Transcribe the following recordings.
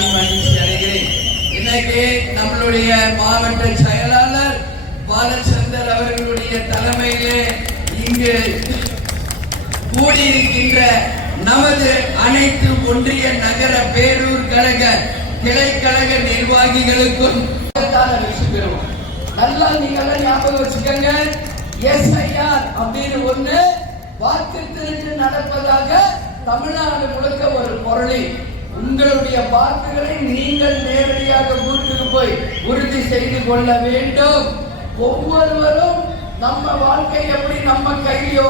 நான் மகிழ்ச்சி அடைகிறேன். இன்னைக்கு நம்மளுடைய மாவட்ட செயலாளர் பாலச்சந்தர் அவர்களுடைய தலைமையிலே இங்கு கூடியிருக்கின்ற நமது அனைத்து ஒன்றிய நகர பேரூர் கழக கிளைக்கழக நிர்வாகிகளுக்கும் வெற்றி பெறுவோம். நல்லா நீங்க ஞாபகம் வச்சுக்கோங்க. எஸ்ஐஆர் அப்படின்னு ஒண்ணு வாக்கு திருட்டு நடப்பதாக தமிழ்நாடு முழுக்க ஒரு பொருளை உங்களுடைய வாக்குகளை நீங்கள் நேரடியாக வீட்டுக்கு போய் உறுதி செய்து கொள்ள வேண்டும். ஒவ்வொருவரும் நம்ம வாழ்க்கை எப்படி நம்ம கையோ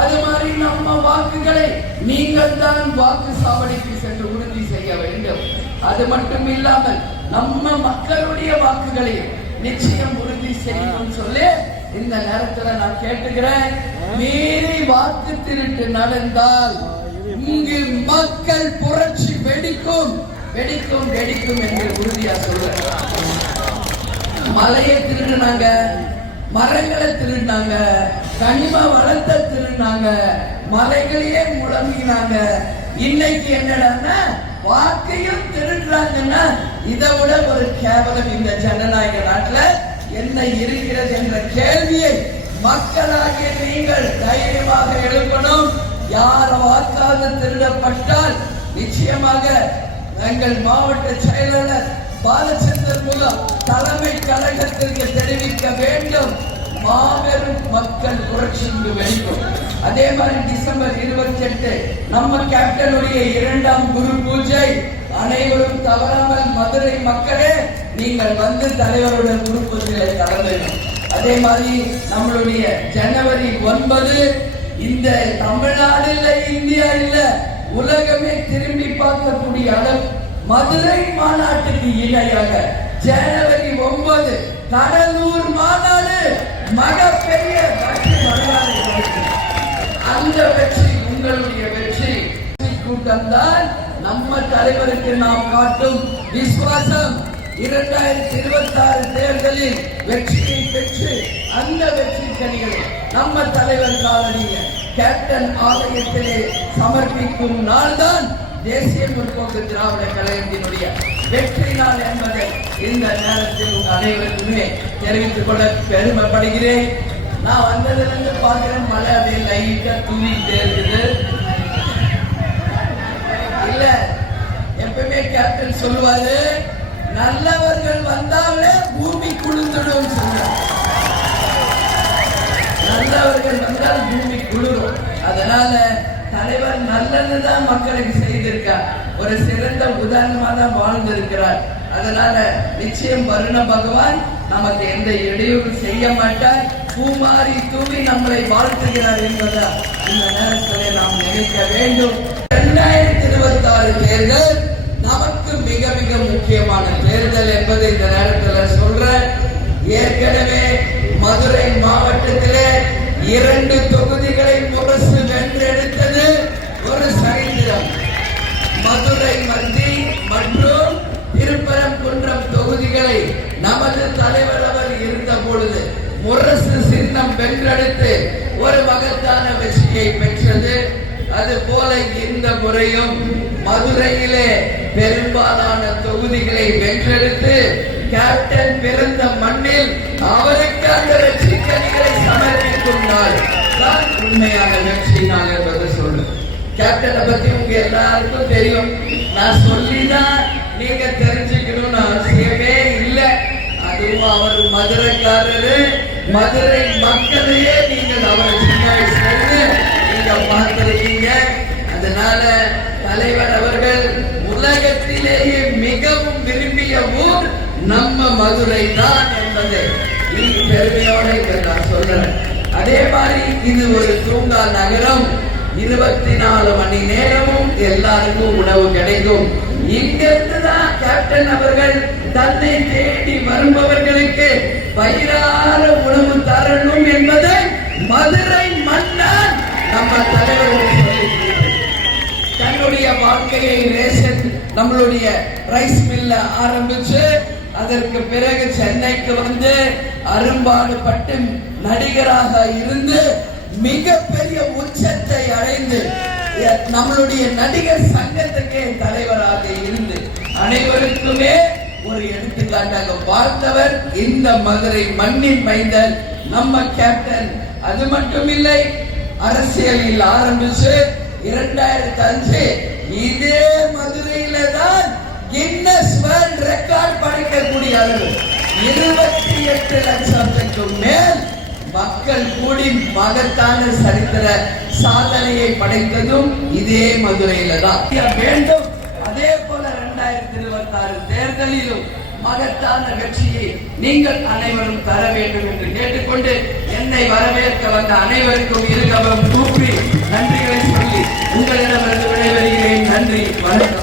அது மாதிரி நம்ம வாக்குகளை நீங்கள் தான் வாக்கு சாவடிக்கு சென்று உறுதி செய்ய வேண்டும். அது மட்டும் இல்லாமல் நம்ம மக்களுடைய வாக்குகளை நிச்சயம் உறுதி செய்யணும் சொல்லி இந்த நேரத்தில் நான் கேட்டுக்கிறேன். மீறி வாக்கு திருட்டு நடந்தால் இங்கு மக்கள் புரட்சி வெடிக்கும் வெடிக்கும் வெடிக்கும் என்று உறுதியா சொல்றேன். மலையை திருடினாங்க, மரங்களை திருடினாங்க, கனிம வளத்தை திருடினாங்க, மலைகளையே முழங்கினாங்க. இன்னைக்கு என்னடா வாக்கையும் திருடுறாங்கன்னா இதை விட ஒரு கேவலம் இந்த ஜனநாயக நாட்டுல என்ன இருக்கிறது என்ற கேள்வியை மக்களாகிய நீங்கள் தைரியமாக எழுப்பணும். யார் வாக்காக திருடப்பட்டால் நிச்சயமாக எங்கள் மாவட்ட செயலாளர் பாலச்சந்தர் மூலம் தலைமை கழகத்திற்கு தெரிவிக்க வேண்டும். மாபெரும் மக்கள் புரட்சி வெடிக்கும். அதே மாதிரி டிசம்பர் 28 நம்ம கேப்டனுடைய 2ஆம் குரு பூஜை. அனைவரும் தவறாமல் மதுரை மக்களே நீங்கள் வந்து தலைவருடைய குரு பூஜையை கலந்துடும். அதே மாதிரி நம்மளுடைய ஜனவரி 9 இந்த தமிழ்நாடு இல்ல, இந்தியா இல்ல, உலகமே திரும்பி பார்க்கக்கூடிய அளவு மதுரை மாநாட்டுக்கு இணையாக ஜனவரி 9 கடலூர் மாநாடு மிகப்பெரிய வெற்றி வரலாறு. அந்த வெற்றி உங்களுடைய வெற்றி கூட்டம் தான் நம்ம தலைவருக்கு நாம் காட்டும் விசுவாசம். 2026 தேர்தலில் வெற்றியை பெற்று அந்த வெற்றி கனிகளை நம்ம தலைவர் காலனிய கேப்டன் ஆலயத்திலே சமர்ப்பிக்கும் நாள்தான் தேசிய முற்போக்கு திராவிட கழகத்தினுடைய வெற்றி நாள் என்பதை இந்த நேரத்தில் அனைவருக்குமே தெரிவித்துக் கொள்ள பெருமைப்படுகிறேன். நான் வந்ததிலிருந்து பார்க்கிறேன் மழை அப்படியே லைட்டா தூவிட்டே இருக்குது. இல்ல எப்பவுமே கேப்டன் சொல்லுவாரு, நல்லவர்கள் வந்தாலே பூமி குளிர்ந்துடும் சொல்றாங்க. நல்லவர்கள் வந்தால் பூமி குளிரும். அதனால தலைவர் நல்லதுதான் மக்களுக்கு செய்திருக்கார். ஒரு சிறந்த உதாரணமா தான் வாழ்ந்திருக்கிறார். அதனால நிச்சயம் வருண பகவான் நமக்கு எந்த இடையூறு செய்ய மாட்டார். பூமாரி தூவி நம்மளை வாழ்த்துகிறார் என்பதை இந்த நேரத்தில் நாம் நினைக்க வேண்டும். 2026 தேர்தல் நமக்கு மிக மிக முக்கியமான தேர்தல் என்பதை இந்த நேரத்தில் சொல்றேன். ஏற்கனவே மதுரை மாவட்டத்திலே 2 தொகுதிகளை முரசு வென்றெடுத்தது ஒரு சரித்திரம். மதுரை மத்தி மற்றும் திருப்பரங்குன்றம் தொகுதிகளை நமது தலைவர் அவர் இருந்த பொழுது முரசு சின்னம் வென்றெடுத்து ஒரு மகத்தான வெற்றியை பெற்றது. அது போல இந்த முறையும் மதுரையிலே பெரும்பாலான தொகுதிகளை வென்றெடுத்து கேப்டன் பிறந்த மண்ணில் அவருக்கு அந்த வெற்றி கனிகளை சமர்ப்பிக்கும் நாள் தான் உண்மையான வெற்றி நாள் என்பதை சொல்றேன். கேப்டனை பத்தி உங்க எல்லாருக்கும் தெரியும். நான் சொல்லிதான் நீங்க தெரிஞ்சுக்கணும்னு அவசியமே இல்லை. அதுவும் அவர் மதுரைக்காரரு. மதுரை மக்களையே நீங்கள் அவரை சின்ன வயசுல நீங்க பார்த்திருக்கீங்க. அதனால தலைவர் அவர்கள் உலகத்திலேயே மிகவும் விரும்பிய ஊர் நம்ம மதுரை தான் என்பதை பெருமையோட நான் சொல்றேன். அதே மாதிரி இது ஒரு தூங்கா நகரம். 24 மணி நேரமும் எல்லாருக்கும் உணவு கிடைக்கும். இங்கிருந்துதான் கேப்டன் அவர்கள் தன்னை தேடி வருபவர்களுக்கு வயிறார உணவு தரணும் என்பதை மதுரை மன்னர் நம்ம தலைவர்கள் தன்னுடைய வாழ்க்கையை ரேஷன் நம்மளுடைய ரைஸ் மில்ல ஆரம்பிச்சு அதற்கு பிறகு சென்னைக்கு வந்து அரும்பாடுபட்டு நடிகராக இருந்து மிகப்பெரிய உச்சத்தை அடைந்து நம்மளுடைய நடிகர் சங்கத்துக்கே தலைவராக இருந்து அனைவரும் எப்பவுமே ஒரு எடுத்துக்காட்டாக பார்த்தவர் இந்த மதுரை மண்ணின் மைந்தன் நம்ம கேப்டன். அது மட்டும் இல்லை, அரசியலில் ஆரம்பிச்சு 2005 இதே மதுரையில தான் கின்னஸ் வேர்ல்ட் ரெக்கார்ட் படைக்கக்கூடிய அளவு 28 லட்சத்துக்கு மேல் மக்கள் கூடி மகத்தான சரித்திர சாதனையை படைத்ததும் இதே மதுரையில தான் வேண்டும். அதே போல 2026 தேர்தலிலும் மகத்தான வெற்றியை நீங்கள் அனைவரும் தர வேண்டும் என்று கேட்டுக்கொண்டு என்னை வரவேற்க வந்த அனைவருக்கும் இருகவம் கூப்பி நன்றிகளை சொல்லி உங்களிடமிருந்து விடைபெறுகிறேன். நன்றி, வணக்கம்.